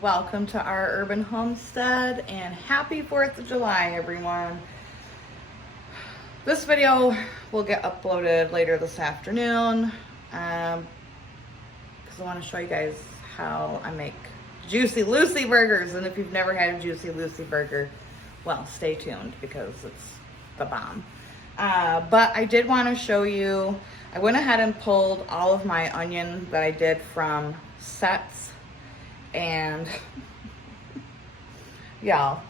Welcome to our urban homestead and happy 4th of July, everyone. This video will get uploaded later this afternoon because I want to show you guys how I make Juicy Lucy burgers. And if you've never had a Juicy Lucy burger, well, stay tuned because it's the bomb. But I did want to show you, I went ahead and pulled all of my onion that I did from sets. And y'all,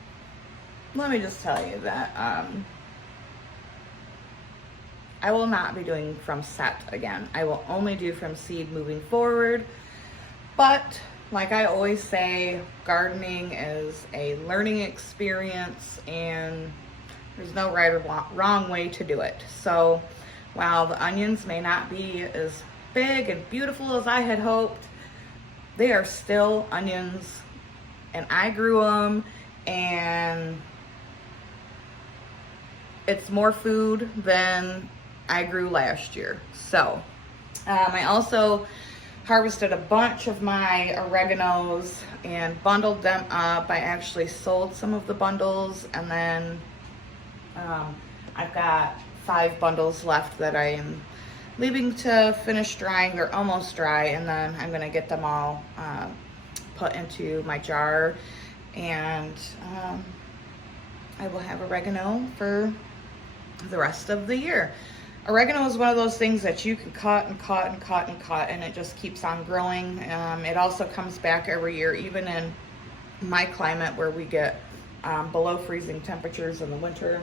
let me just tell you that I will not be doing from set again. I will only do from seed moving forward. But like I always say, gardening is a learning experience and there's no right or wrong way to do it. So while the onions may not be as big and beautiful as I had hoped, they are still onions, and I grew them, and it's more food than I grew last year. So I also harvested a bunch of my oreganos and bundled them up. I actually sold some of the bundles, and then I've got 5 bundles left that I am leaving to finish drying. They're almost dry, and then I'm gonna get them all put into my jar, and I will have oregano for the rest of the year. Oregano is one of those things that you can cut and cut and cut and cut, and it just keeps on growing. It also comes back every year, even in my climate where we get below freezing temperatures in the winter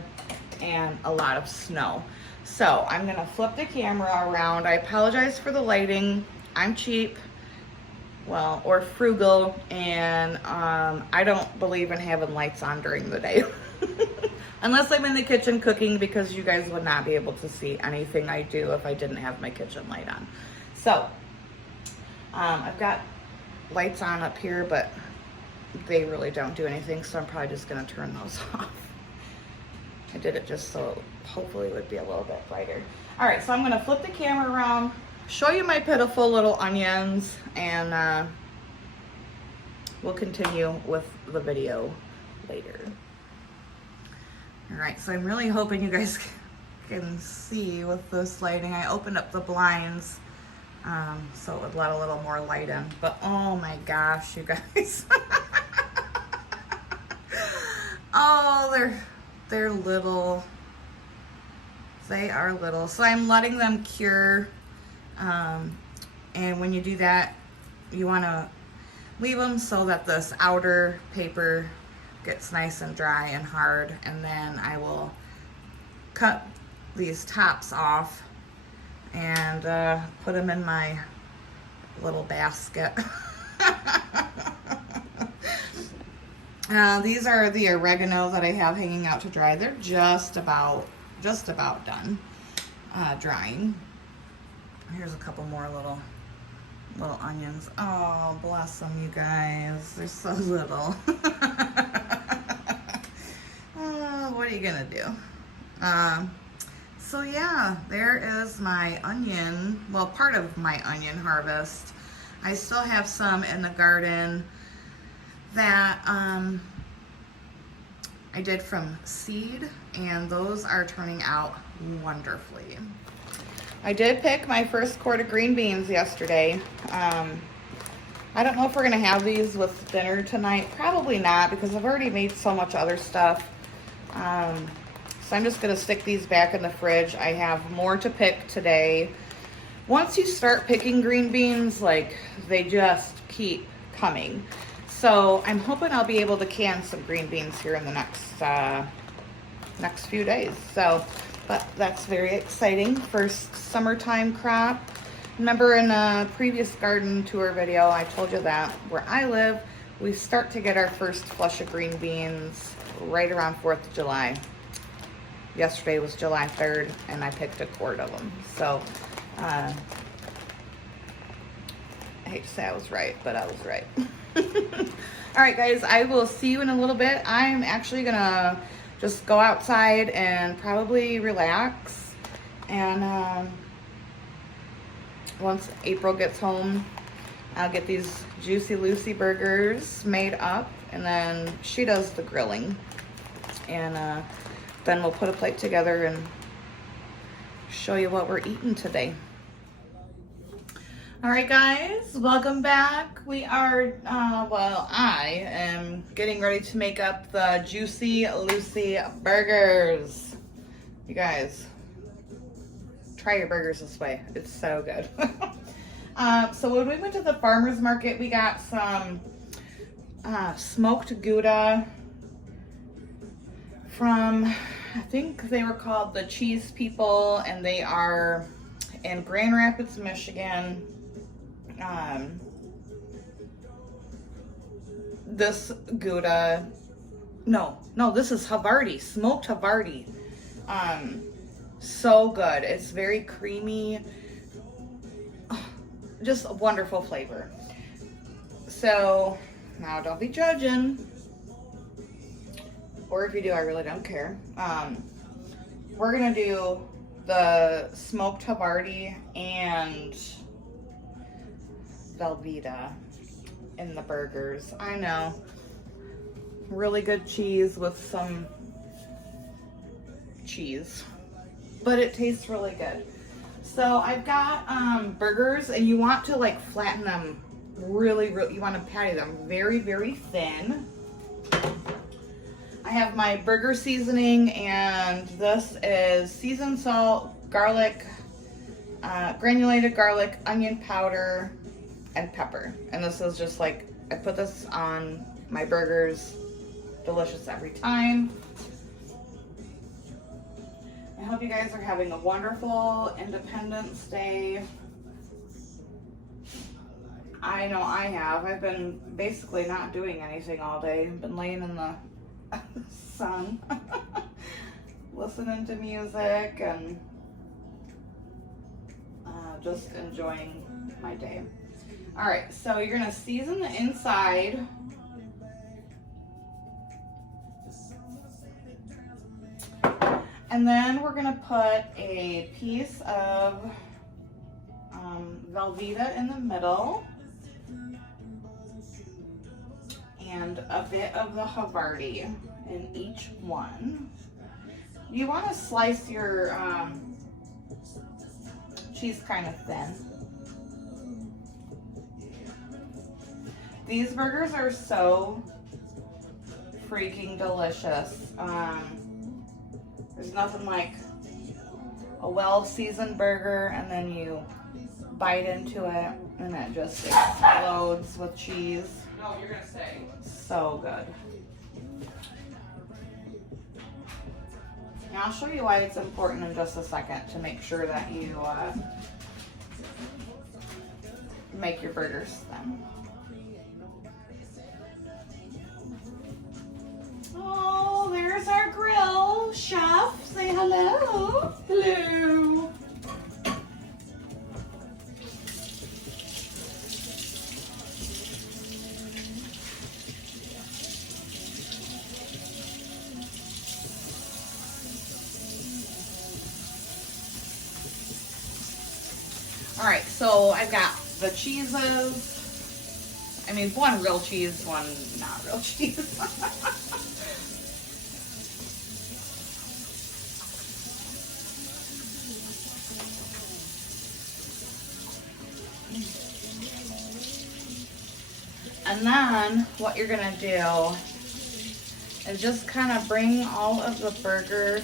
and a lot of snow. So I'm gonna flip the camera around. I apologize for the lighting. I'm cheap, well, or frugal, and I don't believe in having lights on during the day. Unless I'm in the kitchen cooking, because you guys would not be able to see anything I do if I didn't have my kitchen light on. So I've got lights on up here, but they really don't do anything, so I'm probably just gonna turn those off. I did it just so hopefully it would be a little bit brighter. All right, so I'm gonna flip the camera around, show you my pitiful little onions, and we'll continue with the video later. All right, so I'm really hoping you guys can see with this lighting. I opened up the blinds so it would let a little more light in, but oh my gosh, you guys. Oh, they're little. They are little. So I'm letting them cure. And when you do that, you want to leave them so that this outer paper gets nice and dry and hard. And then I will cut these tops off and put them in my little basket. These are the oregano that I have hanging out to dry. They're just about done drying. Here's a couple more little onions. Oh, bless them, you guys. They're so little. Oh, what are you gonna do? So yeah, there is my onion, well, part of my onion harvest. I still have some in the garden that I did from seed, and those are turning out wonderfully. I did pick my first quart of green beans yesterday. I don't know if we're gonna have these with dinner tonight. Probably not, because I've already made so much other stuff. So I'm just gonna stick these back in the fridge. I have more to pick today. Once you start picking green beans, like, they just keep coming. So I'm hoping I'll be able to can some green beans here in the next few days. So, but that's very exciting. First summertime crop. Remember in a previous garden tour video, I told you that where I live, we start to get our first flush of green beans right around 4th of July. Yesterday was July 3rd, and I picked a quart of them. So, I hate to say I was right, but I was right. All right, guys, I will see you in a little bit. I'm actually gonna just go outside and probably relax. And once April gets home, I'll get these Juicy Lucy burgers made up, and then she does the grilling. And then we'll put a plate together and show you what we're eating today. All right, guys, welcome back. We are, well, I am getting ready to make up the Juicy Lucy burgers. You guys, try your burgers this way. It's so good. So when we went to the farmer's market, we got some smoked Gouda from, I think they were called the Cheese People, and they are in Grand Rapids, Michigan. This Gouda, no, this is Havarti, smoked Havarti. So good. It's very creamy. Just a wonderful flavor. So now don't be judging, or if you do, I really don't care. We're gonna do the smoked Havarti and Velveeta in the burgers. I know, really good cheese with some cheese, but it tastes really good. So I've got burgers, and you want to like flatten them really, you want to patty them very, very thin. I have my burger seasoning, and this is seasoned salt, garlic, granulated garlic, onion powder, and pepper. And this is just like, I put this on my burgers. Delicious every time. I hope you guys are having a wonderful Independence Day. I know I have. I've been basically not doing anything all day. I've been laying in the sun, listening to music, and just enjoying my day. All right, so you're gonna season the inside. And then we're gonna put a piece of Velveeta in the middle, and a bit of the Havarti in each one. You want to slice your cheese kind of thin. These burgers are so freaking delicious. There's nothing like a well-seasoned burger, and then you bite into it and it just explodes with cheese. No, you're gonna stay. So good. Now I'll show you why it's important in just a second to make sure that you make your burgers thin. Oh, there's our grill chef. Say hello. Hello. All right, so I've got the cheeses. I mean, one real cheese, one not real cheese. And then what you're gonna do is just kind of bring all of the burger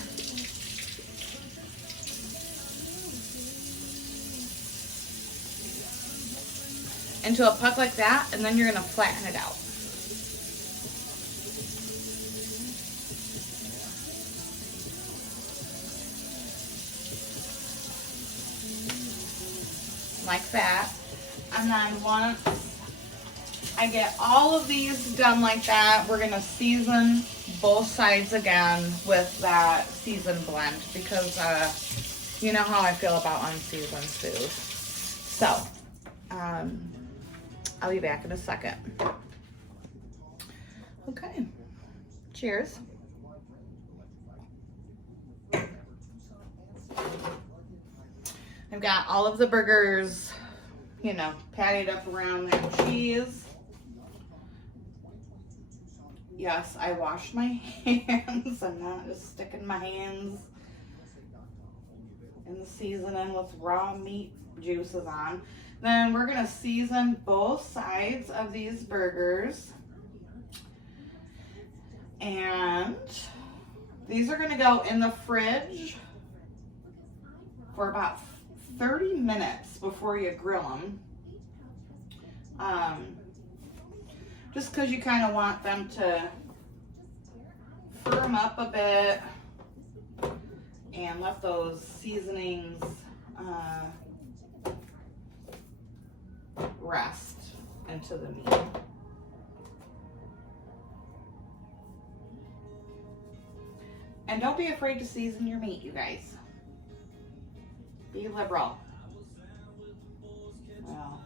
into a puck like that, and then you're gonna flatten it out. Like that. And then once I get all of these done like that, we're gonna season both sides again with that seasoned blend, because you know how I feel about unseasoned food. So, I'll be back in a second. Okay, cheers. I've got all of the burgers you know, patty it up around that cheese. Yes, I washed my hands. I'm not just sticking my hands in the seasoning with raw meat juices on. Then we're gonna season both sides of these burgers. And these are gonna go in the fridge for about 30 minutes before you grill them. Just because you kind of want them to firm up a bit and let those seasonings rest into the meat. And don't be afraid to season your meat, you guys. Be liberal. Well,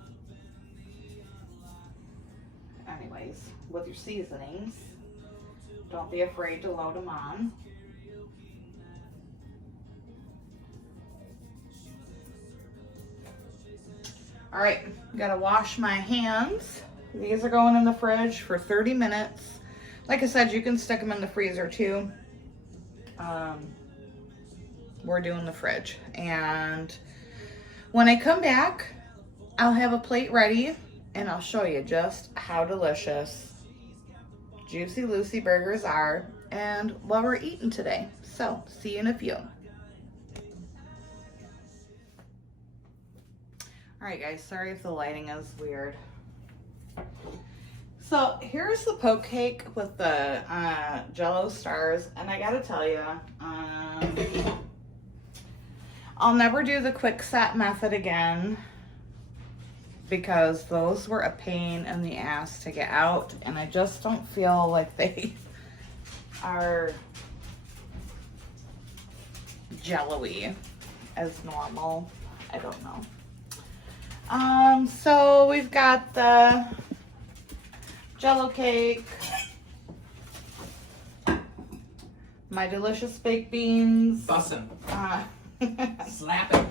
anyways, with your seasonings, don't be afraid to load them on. All right, gotta wash my hands. These are going in the fridge for 30 minutes. Like I said, you can stick them in the freezer too. We're doing the fridge. And when I come back, I'll have a plate ready and I'll show you just how delicious Juicy Lucy burgers are and what we're eating today. So, see you in a few. Alright guys, sorry if the lighting is weird. So here's the poke cake with the Jell-O stars, and I gotta tell you, I'll never do the quick set method again because those were a pain in the ass to get out, and I just don't feel like they are jello-y as normal. I don't know. So we've got the Jell-O cake, my delicious baked beans. Bussin'. Slapping.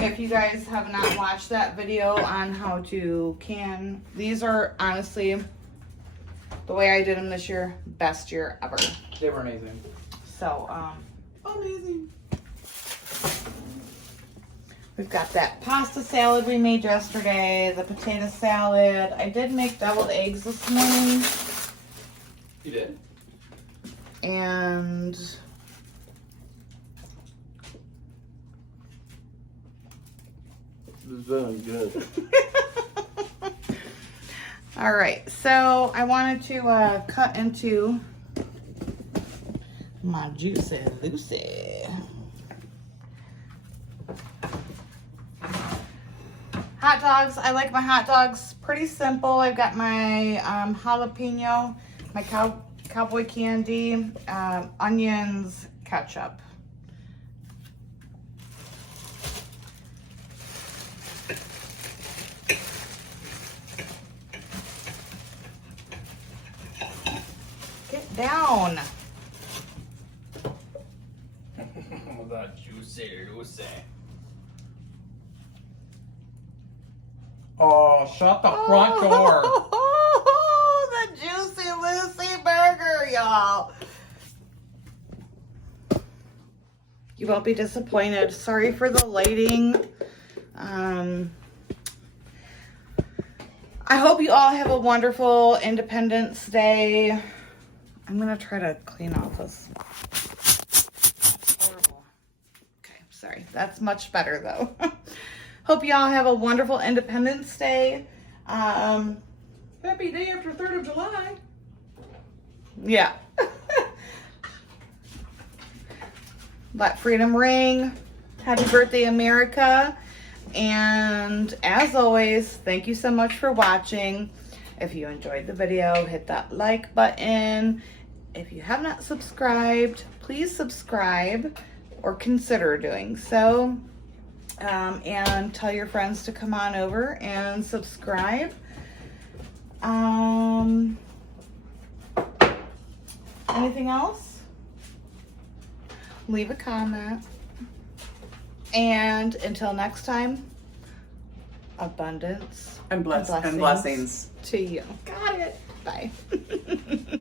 If you guys have not watched that video on how to can, these are honestly, the way I did them this year, best year ever. They were amazing. So, amazing. We've got that pasta salad we made yesterday, the potato salad. I did make deviled eggs this morning. You did? And This is very good. all right, so I wanted to cut into my Juicy Lucy. Hot dogs. I like my hot dogs pretty simple. I've got my jalapeno, my cowboy candy, onions, ketchup. Get down. With that Juicy Lucy. Oh, shut the front door. The Juicy Lucy burger, y'all. You won't be disappointed. Sorry for the lighting. I hope you all have a wonderful Independence Day. I'm going to try to clean off this. Horrible. Okay, sorry. That's much better, though. Hope you all have a wonderful Independence Day. Happy day after 3rd of July. Yeah. Let freedom ring. Happy birthday, America. And as always, thank you so much for watching. If you enjoyed the video, hit that like button. If you have not subscribed, please subscribe or consider doing so. And tell your friends to come on over and subscribe. Anything else? Leave a comment. And until next time, abundance And blessings. to you. Got it. Bye.